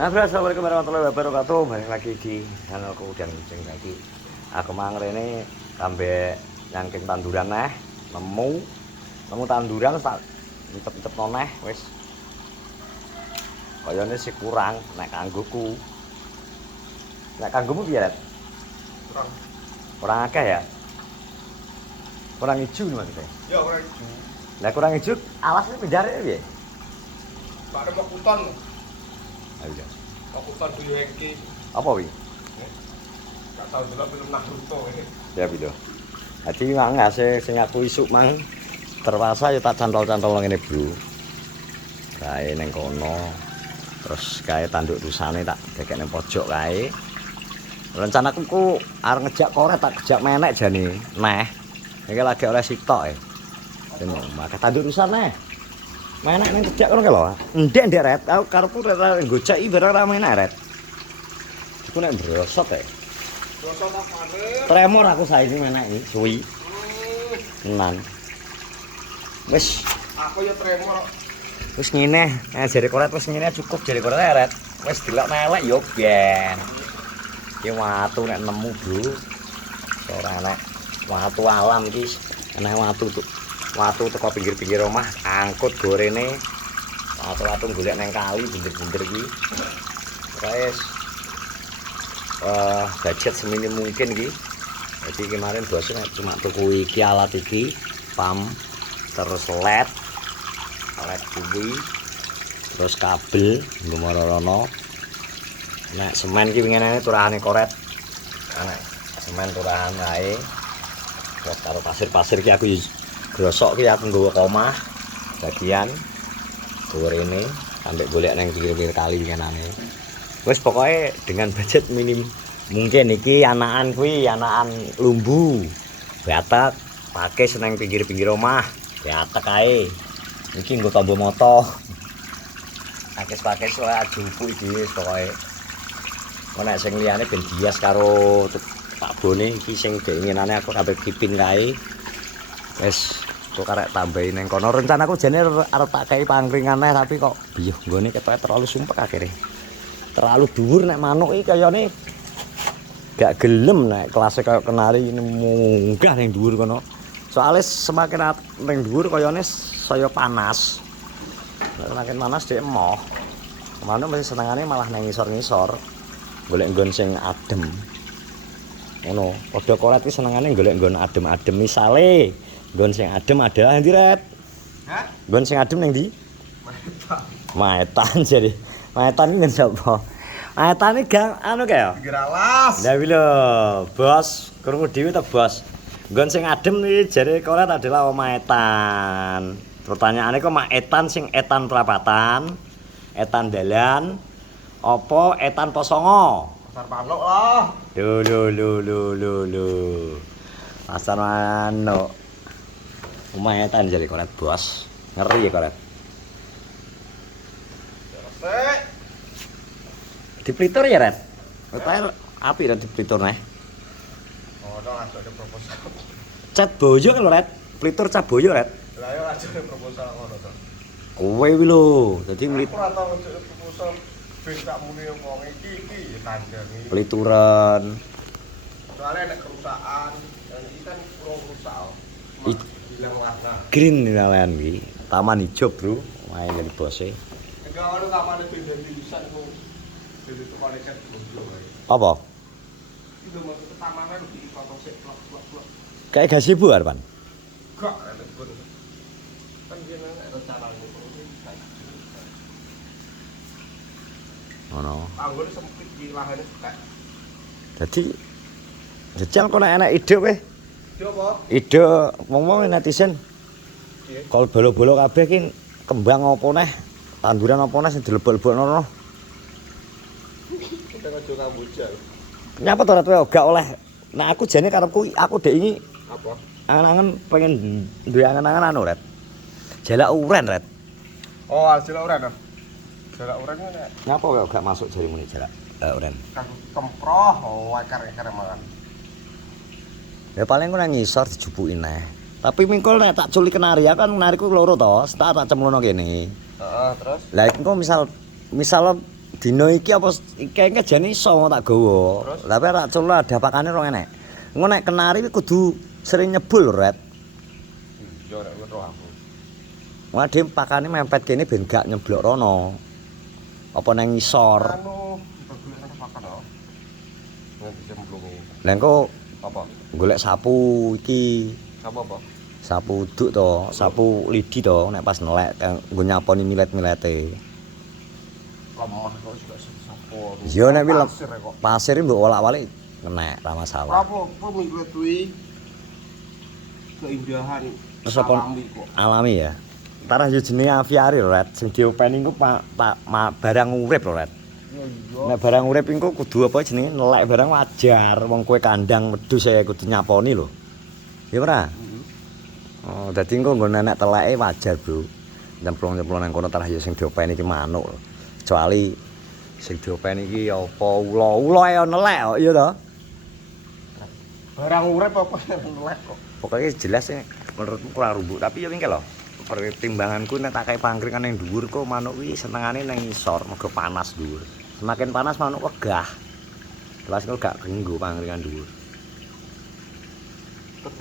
Nah, assalamualaikum warahmatullahi wabarakatuh. Balik lagi di channelku dan kucing lagi. Aku mangrene kambe nyangking tanduran nemu tanduran tak nyetep-nyetep noneh wis. Kayane sih kurang nek kanggoku. Nek kanggomu piye, Ret? Kurang. Kurang akeh ya? Kurang ijo maksudnya. Ya kurang ijo. Lah kurang ijo alasnya pinjare piye? Pak ada makutan. Ayo. Makutan dulu Hengki. Apa wi? Gak tahu dulu film Naruto ini. Ya pido. Jadi mang sing aku isuk mang terpaksa ya tak cantol-cantol ngene, Bro. Kae ning kono. Terus kae tanduk rusane tak dekek ning pojok kae. Rencanaku ku arep ngejak koret tak kejak menek jane. Neh. Iki lagi oleh sitok e. Dene maka tanduk rusane. Menek ning kejak kono ke lho. Ndek Ret, aku karepku rek gojeki barang ra menek Ret. Iku nek brosot e. Dosa tak panen. Tremor aku saiki menek iki suwi. Tenan. Wis, Aku ya tremor. wis ngene. Jare koret wis ngene cukup jare koret Ret. Wis delok melek yo ben. Iki watu nek nemu, Bro. Ora enek watu alam iki. Enek watu teko pinggir-pinggir omah, angkut gorene. Watu-watu golek nang kali bunder-bunder iki. Wis budget seminim mungkin iki. Jadi kemarin bosnya cuma tuku iki alat iki, pam, terus led kuwi, terus kabel, ngomorono. Nek semen iki winginane turahane koret. Nek semen turahan wae. Terus karo pasir-pasir iki aku grosok ki aku nggawa omah bagian gorene sampai golek nang pinggir-pinggir kali winginane. Wis pokoknya dengan budget minim mungkin iki anakan lumbu. Batak pakai seneng pinggir-pinggir omah. Batak kae. Iki nggo tombo moto. Pakis-pakis wae jupu iki wis pokoke. Nek sing liyane ben dias karo Pak Bone iki sing keinginane aku sampe kipin kae. Wis kok karek tambahin nang kono rencanaku jane arep tak kei pangkringane tapi kok biyuh nggone ketoke terlalu sumpek akhire. Terlalu dhuwur nek manuk iki kayane gak gelem nek kelasé kaya kenari munggah ning dhuwur kono. Soale semakin ning dhuwur kayane saya panas. Semakin panas dhek emoh. Manuk mesti senengane malah nang ngisor-ngisor. Golek nggon sing adem. Ngono, padha koret iki senengane golek nggon adem-adem misale nggon sing adem adalah endi, Ret? Hah? Nggon sing adem ning ndi? Maetan jadi. Maetan iki nggon sapa? Maetan iki gang anu kae. Pinggir alas. Lah lho, Bos, krungu dhewe ta, Bos. Nggon sing adem iki jare koret adalah maetan. Pertanyaane kok maetan sing etan prapatan, etan dalan, apa etan posongo? Pasar manuk lah. Lho. Pasar manuk. Lumayan jare koret, Bos. Ngeri ya koret. Sek. Diplitur ya, Ret? Ketae api ra diplitur neh. Oh, dong ada proposal. Cat boyo kan, Ret? Plitur cat boyo, Ret. Lah yo aja proposal ngono to. Kowe wi lho, dadi Aku ora tau ngejek proposal ben tak muni wong iki kandhani. plituran. Soalnya ada kerusakan dan ini kan pulau rusak. Bilang warna. Green nalayan iki. Taman hijau, Bro. Main dari bose. Enggak ada taman itu dari tulisan itu. Dari itu malaikat goblok wae. Apa? Itu masuk ke tamanan di fotosek plak. Kayak gazebo Arpan. Enggak ada pun. Kan dia nang rencana itu. Ngono. Anggur sempit di lahannya kayak. Dadi jajal kok nek enak ide kowe. Dia apa? Ide wong-wong netizen. Iya. Kalau bolo-bolo kabeh ki kembang apa neh, tanduran apa neh sing dilebok-lebokno. Kita ngajo kamboja. Nyapa to Ret kowe gak oleh. Nah aku jane karepku aku dek ini Apa? angan-angan pengen duwe angan-angan anu Ret. Jalak uren Ret. Oh, hasil uran. Jarak urannya nek Nyapa kowe gak masuk jarimu nih jalak uren. kemproh, oh akar-akar mangan. Ya paling ku nang ngisor dijupuki neh. Tapi mingkul nek tak culik kenari kan kenariku loro to, tak cemlono kene. Heeh, terus Lah engko misal dino iki apa iki jane iso tak gawa. Terus? Tapi rak culuk ada pakane rong enek. Engko nek kenari kudu sering nyebul, Red. Yo nek roh aku. Wae pakane mempet kene ben gak nyeblok rono. Apa nang ngisor. Anu bagusane pakan lho. Nganti cemplungi. Lah engko Apa? golek sapu iki, Sama apa? sapu uduk to, sapu lidi to nek pas nelek nggo nyaponi milet-milete. Lemah kok juga sapo. Yo nek wi Pasir kok. pasir mbok olak-walik kenek ra masalah. Apa pemikiran kuwi keindahan Terus apa? alami kok. Alami ya. Tarah yo jenenge aviari lho, Red. Sing diopeni iku barang urip lho, Red. Yo iya. Nek barang urip iku kudu apa jenenge nelek barang wajar. Wong kowe kandang wedhus saya kudu nyaponi lho. Ya ora? Oh, dadi engko nggo nenek teleke wajar, Bro. Nyemplung-nyemplung nang kono tarah yo sing diopeni iki manuk lho. Kecuali sing diopeni iki apa ula ya nelek kok, iya to? Barang urip apa nelek kok. Pokoknya jelas ya menurutku kurang rumbuk, tapi ya mingke lho. Pertimbanganku nek tak kei pangkringan ning dhuwur kok manuk kuwi senengane nang ngisor, mergo panas dhuwur. Semakin panas manuk wegah. Jelas kok gak kenggo pangkringan dhuwur.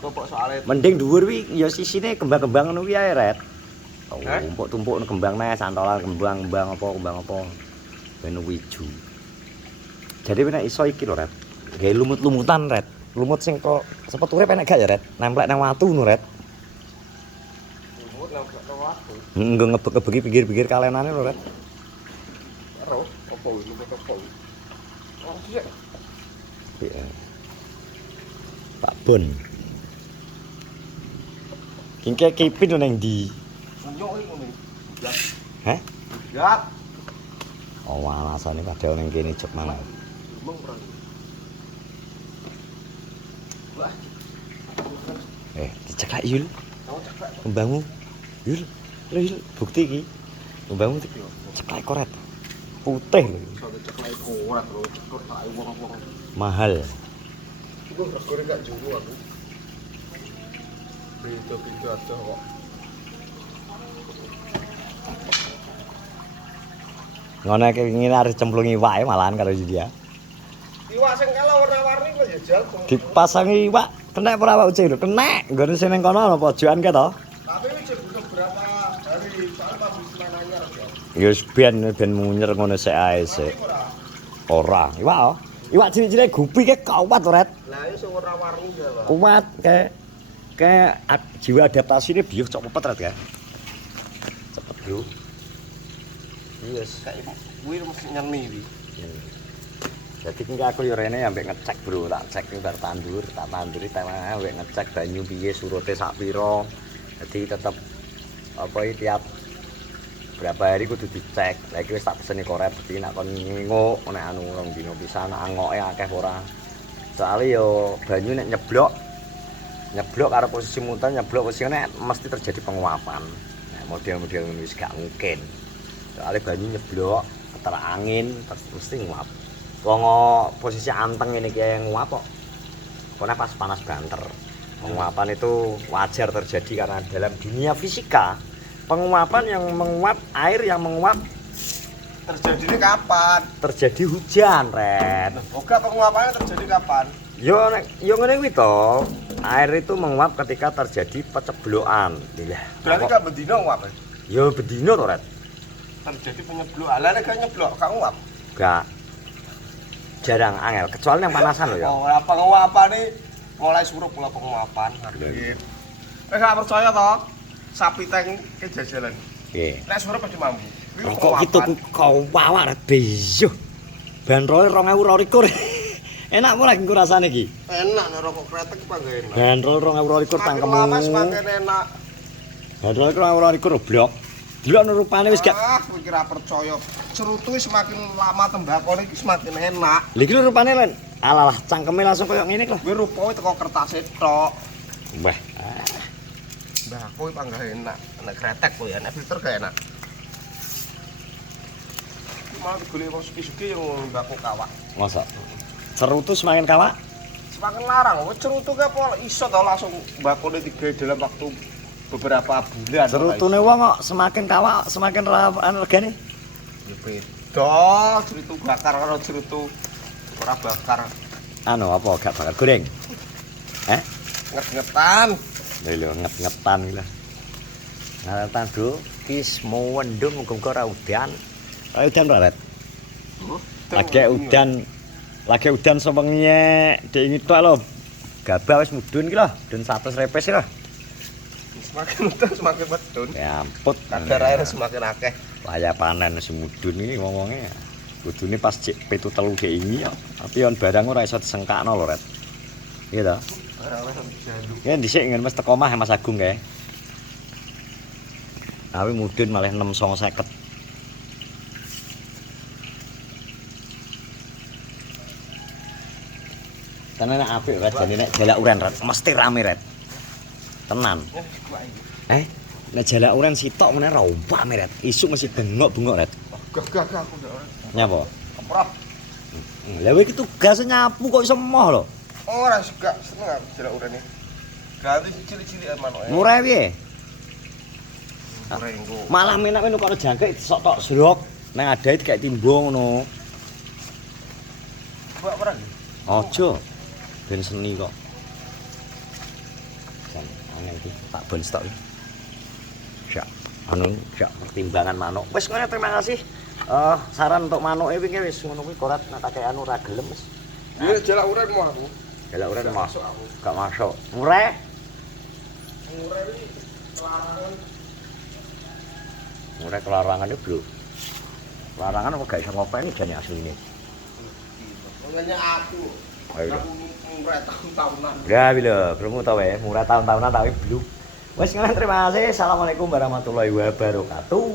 Kok soalnya Mending dhuwur kuwi ya sisine kembang-kembang ngono kuwi ae, Red. Oh, Hah? tumpuk-tumpuk kembang neh, santolan kembang apa. Ben wiju. Jadi nek iso iki lho, Red. Gawe lumut-lumutan, Red. Lumut sing kok sepet urip enak gak ya, Red? Nemplek nang watu ngono, Red. lumut lah gak tau aku. Nggo ngebek-ngebeki pinggir-pinggir kalenane lho, Red. Ero apa lumut apa. Oh sih. Iya. Pak Bon. Kingke kipin lho nang ndi? Yo iki ngene. Ya. Hah? Ya. Oh, alasane padha ning kene jek mana. Mong ora. Wah. Diceklek Yul, Kamu ceklek. kembangmu. Yul, Yul, bukti iki. Kembangmu ceklek koret. Putih lho. Iso ceklek kuat lho, ceklek tak wong-wong. Mahal. Iku regane gak juru aku. Beda-beda aja kok. Ngono iki ngene arep cemplungi iwak malahan karo dia. Iwak sing kala warna-warni kok ya jal. Dipasangi iwak, kenek ora awak ucil lho, kenek. Nggone sing ning kono ana pojokan ke to? Tapi wis butuh berapa hari soal pembusukan anyar ya. Ya wis ben munyer ngono sik ae sik. Ora, iwak oh. Iwak cilik-cilik gupi ke kuat, Red. Lah iso warna-warni ya, Pak. Kuat kayak jiwa adaptasine biyo cok pepet, Red ya. Cepet yo. Yes, kayak kuwi mesti nyeni iki. Jadi ki aku yo rene ambek ngecek, Bro, tak cek bar tandur, tak tanduri tanah ambek ngecek banyu piye surute sak pira. Jadi tetep apa iki tiap berapa hari kudu dicek. Lah iki wis tak peseni korek dadi nek kon nginguk nek anu rong dino pisan angoke akeh ora. Soale yo banyu nek nyeblok karo posisi mutan nyeblok posisine mesti terjadi penguapan. Nah, model-model ngono wis gak mungkin. Soale banyu nyeblok, keter angin terus mesti nguap. Wong posisi anteng ini kayak nguap kok. Pokoknya pas panas banter. Penguapan itu wajar terjadi karena dalam dunia fisika penguapan yang menguap, air yang menguap Terjadinya kapan? terjadi hujan, Red. Oga penguapannya terjadi kapan? Yo ngene kuwi to. Air itu menguap ketika terjadi peceblokan. Lah. Berarti gak bendino nguap. Yo bedino to, Red. Terjadi penyeblokan. Lah nek gak nyeblok gak nguap. Gak. Jarang angel, kecuali yang panasan lho ya. Oh, lah penguapan nih mulai surup pula penguapan. Ngerti. Gak percaya toh? Sapi tank ke jajalan. Nggih. Nek surup pasti mampu. Kok gitu kau bawa Red bejo. Bandrol 2022. Enak ora iki rasane iki? Enak nek rokok kretek apa gak enak? Bandrol 2022 tangkemmu. Lama semakin enak. Bandrol 2022 blok. Delok rupane wis gak. Ah, kowe kira percaya. Cerutu semakin lama tembakone iki semakin enak. Lha iki rupane Len. Alalah cangkeme langsung koyo ngene iki lho. Kuwi rupae teko kertas tok. Mbah. Mbah, kowe panggah enak. Nek kretek kowe nek filter gak enak. Malah digoleki wong suki-suki yang mbako kawak. Masa. Cerutu semakin kawak. Semakin larang, wong cerutu ke apa iso to langsung mbakone digawe dalam waktu beberapa bulan. Cerutune wong kok semakin kawak semakin regane. Ya Beda, jerutu bakar karo jerutu ora bakar. Anu apa gak bakar goreng? Nget-ngetan. Lho nget-ngetan iki lho. Ngetan Bro, wis mau wendung muga-muga ora udan. Ora udan ora, Ret? Lagi udan sewengi dek tok lho. Gabah wis mudhun iki lho, mudhun 100 repes iki lho. Semakin udan semakin medun. Ya ampun, Kadar air semakin akeh. layak panen wis mudhun iki wong-wonge. Kudune pas cek 7-3 dek ini ya. Tapi yon barang ora iso disengkakno lho, Ret. Iya to? Ora jaluk. Ya dhisik ngene Mas teko omah Mas Agung kae. Tapi mudhun malah 6,50. Tenan apik Ret, jane nek jalak uren Ret, mesti rame Ret. Tenan. Nek jalak uren sitok meneh ra umpame Ret. Isuk mesti bengok-bengok Ret. Gagah aku ndak ora. Nyapa? Keprot. Lah kowe iki tugas nyapu kok iso emoh lho. Ora suka seneng aku jelek urene. Ganti cilik-cilik manoke. Murah piye? Ora engko. Malah menak kowe kok jangkrik sok tok jrok. Nang adae kayak timbang ngono. Mbak ora iki. Aja. Ben seni kok. Jan angel iki tak bon stok iki. Syak pertimbangan manuk. Wis ngene terima kasih. Saran untuk manuke wingi wis ngono kuwi korat nek tak anu ra gelem wis. Iya jelek uren mau aku. Jalak uren mah Masuk aku. gak masuk. Murah. Uren iki larangan. Murah kelarangan Bro. Larangan apa gak iso ngopeni jane asline. Ngene aku. Ayo. Aku murah tahun-tahunan. Ya lho, krungu ta wae, murah tahun-tahunan tapi bluk. Wis ngene terima kasih. Assalamualaikum warahmatullahi wabarakatuh.